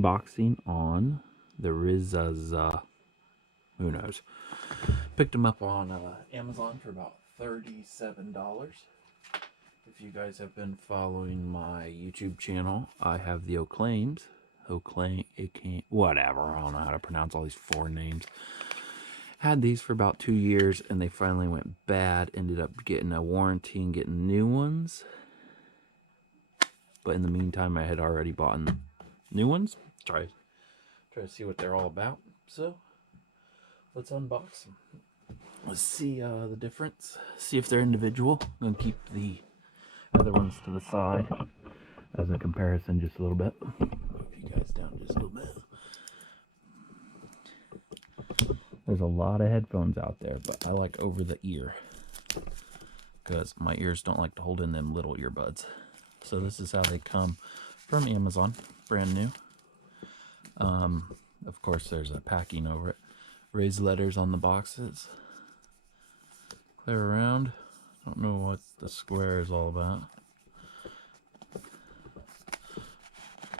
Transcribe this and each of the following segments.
unboxing on the RIZIZI. Who knows? Picked them up on Amazon for about $37. If you guys have been following my YouTube channel, I have the whatever. I don't know how to pronounce all these foreign names. Had these for about 2 years, and they finally went bad. Ended up getting a warranty and getting new ones. But in the meantime, I had already bought new ones. Try to see what they're all about. So let's unbox them. Let's see the difference. See if they're individual. I'm gonna keep the other ones to the side as a comparison, just a little bit. Move you guys down just a little bit. There's a lot of headphones out there, but I like over the ear because my ears don't like to hold in them little earbuds. So this is how they come from Amazon, brand new. Of course, there's a packing over it. Raised letters on the boxes. Clear around. Don't know what the square is all about.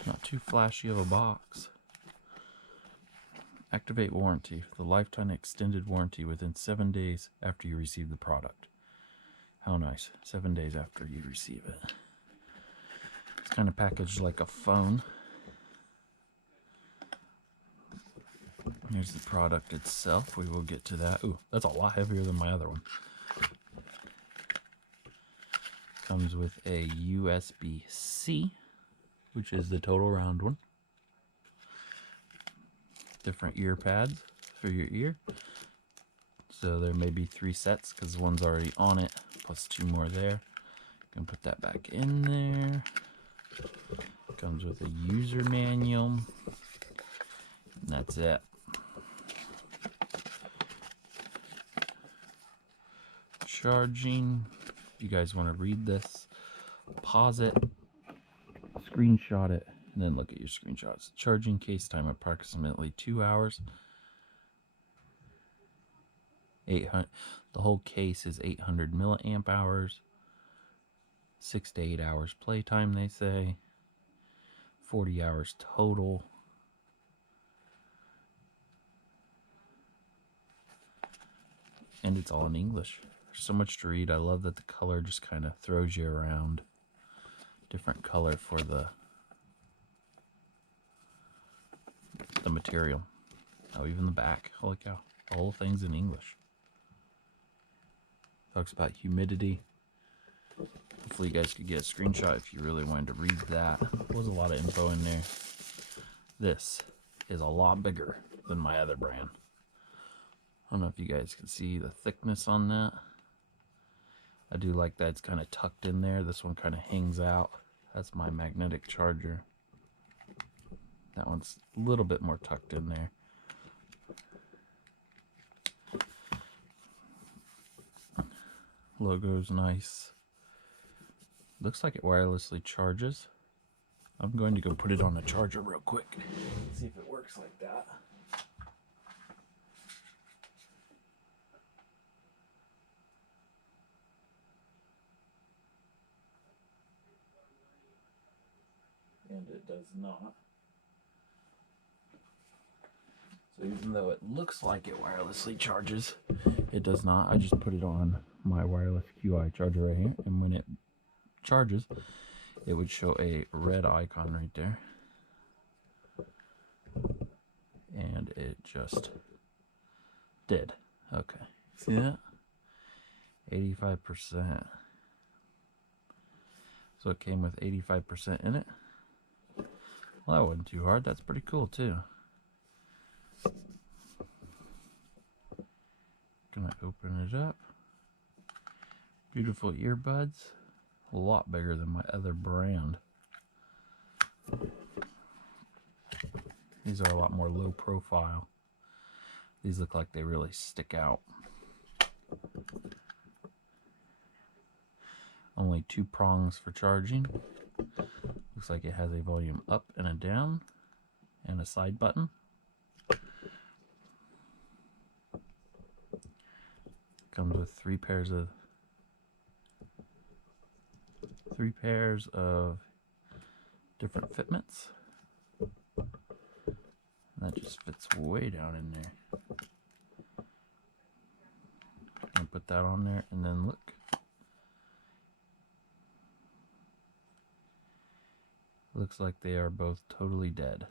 Not too flashy of a box. Activate warranty. The lifetime extended warranty within 7 days after you receive the product. How nice. 7 days after you receive it. It's kind of packaged like a phone. Here's the product itself. We will get to that. Ooh, that's a lot heavier than my other one. Comes with a USB-C, which is the total round one. Different ear pads for your ear. So there may be 3 sets because one's already on it, plus 2 more there. Gonna put that back in there. Comes with a user manual. And that's it. Charging. If you guys want to read this, pause it, screenshot it, and then look at your screenshots. Charging case time approximately 2 hours. 800. The whole case is 800 milliamp hours. 6 to 8 hours playtime, they say. 40 hours total. And it's all in English. There's so much to read. I love that the color just kind of throws you around. Different color for the material. Oh, even the back. Holy cow. The whole thing's in English. Talks about humidity. Hopefully you guys could get a screenshot if you really wanted to read that. There was a lot of info in there. This is a lot bigger than my other brand. I don't know if you guys can see the thickness on that. I do like that it's kind of tucked in there. This one kind of hangs out. That's my magnetic charger. That one's a little bit more tucked in there. Logo's nice. Looks like it wirelessly charges. I'm going to go put it on a charger real quick. See if it works like that. And it does not. So even though it looks like it wirelessly charges, it does not. I just put it on my wireless QI charger right here, and when it charges, it would show a red icon right there. And it just did. Okay. See that? 85%. So it came with 85% in it. Well, that wasn't too hard. That's pretty cool too. Gonna open it up. Beautiful earbuds. A lot bigger than my other brand. These are a lot more low profile. These look like they really stick out. Only 2 prongs for charging. Looks like it has a volume up and a down and a side button. Comes with 3 pairs of different fitments. that just fits way down in there. I'm gonna put that on there, and then look. Looks like they are both totally dead.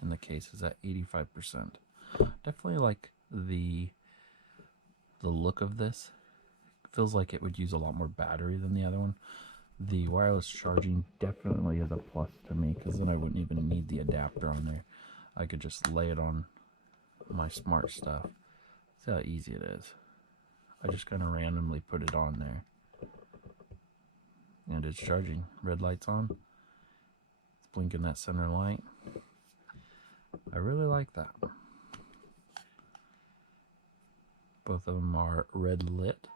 And the case is at 85%. Definitely like the look of this. Feels like it would use a lot more battery than the other one. The wireless charging definitely is a plus to me, because then I wouldn't even need the adapter on there. I could just lay it on my smart stuff. See how easy it is. I just kind of randomly put it on there. And it's charging. Red light's on. It's blinking that center light. I really like that. Both of them are red lit.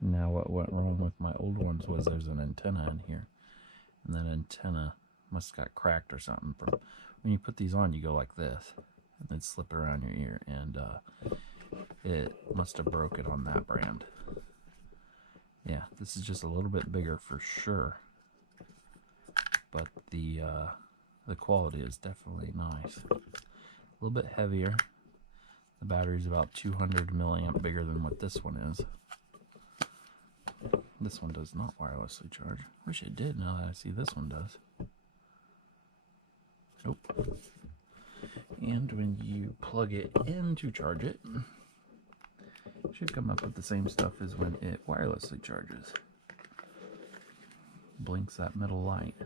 Now what went wrong with my old ones was there's an antenna in here. And that antenna must have got cracked or something. From when you put these on, you go like this. And then slip it around your ear. And it must have broke it on that brand. Yeah, this is just a little bit bigger for sure. But the quality is definitely nice. A little bit heavier. The battery's about 200 milliamp bigger than what this one is. This one does not wirelessly charge. Wish it did now that I see this one does. Nope. And when you plug it in to charge it, it should come up with the same stuff as when it wirelessly charges. Blinks that middle light.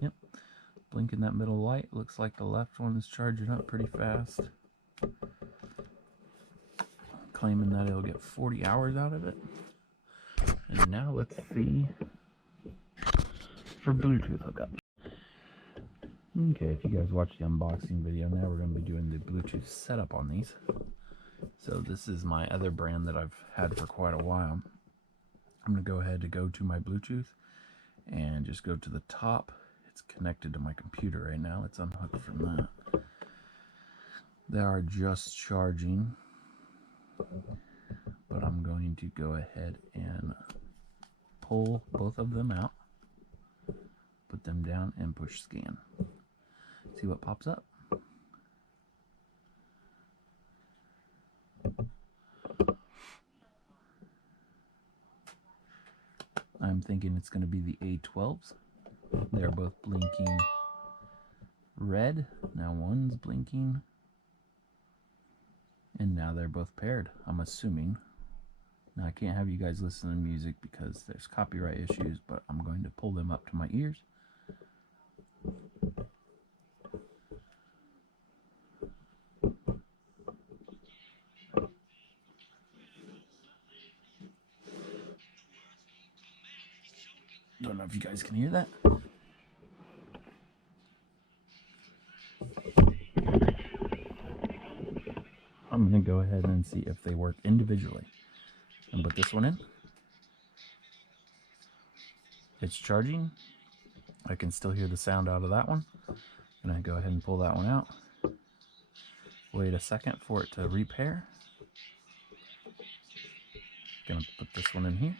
Yep. Blinking that middle light. Looks like the left one is charging up pretty fast. Claiming that it'll get 40 hours out of it. And now let's see for Bluetooth hookup. Okay, if you guys watched the unboxing video, now we're going to be doing the Bluetooth setup on these. So this is my other brand that I've had for quite a while. I'm going to go ahead and go to my Bluetooth and just go to the top. It's connected to my computer right now. Let's unhook from that. They are just charging, but I'm going to go ahead and pull both of them out, put them down, and push scan. See what pops up. I'm thinking it's going to be the A12s. They're both blinking red. Now one's blinking. And now they're both paired, I'm assuming. Now I can't have you guys listen to music because there's copyright issues, but I'm going to pull them up to my ears. Don't know if you guys can hear that. I'm going to go ahead and see if they work individually. And put this one in. It's charging. I can still hear the sound out of that one. I'm going to go ahead and pull that one out. Wait a second for it to repair. Going to put this one in here.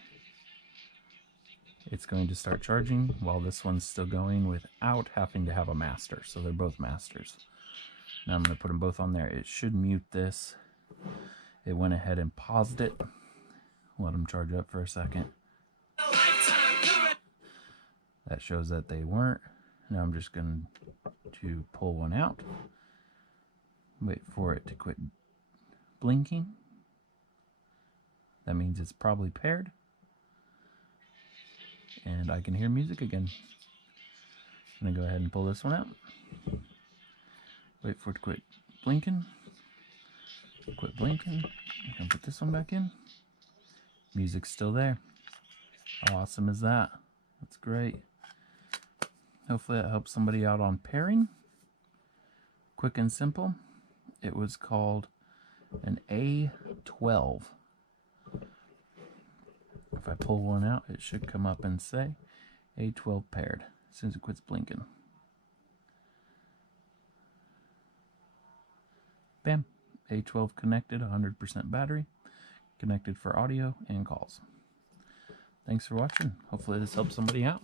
It's going to start charging while this one's still going without having to have a master. So they're both masters. Now I'm going to put them both on there. It should mute this. It went ahead and paused it. Let them charge up for a second. That shows that they weren't. Now I'm just going to pull one out. Wait for it to quit blinking. That means it's probably paired. And I can hear music again. I'm going to go ahead and pull this one out. Wait for it to quit blinking. Quit blinking. I'm going to put this one back in. Music's still there. How awesome is that? That's great. Hopefully that helps somebody out on pairing. Quick and simple. It was called an A12. If I pull one out, it should come up and say A12 paired as soon as it quits blinking. Bam. A12 connected, 100% battery. Connected for audio and calls. Thanks for watching. Hopefully this helps somebody out.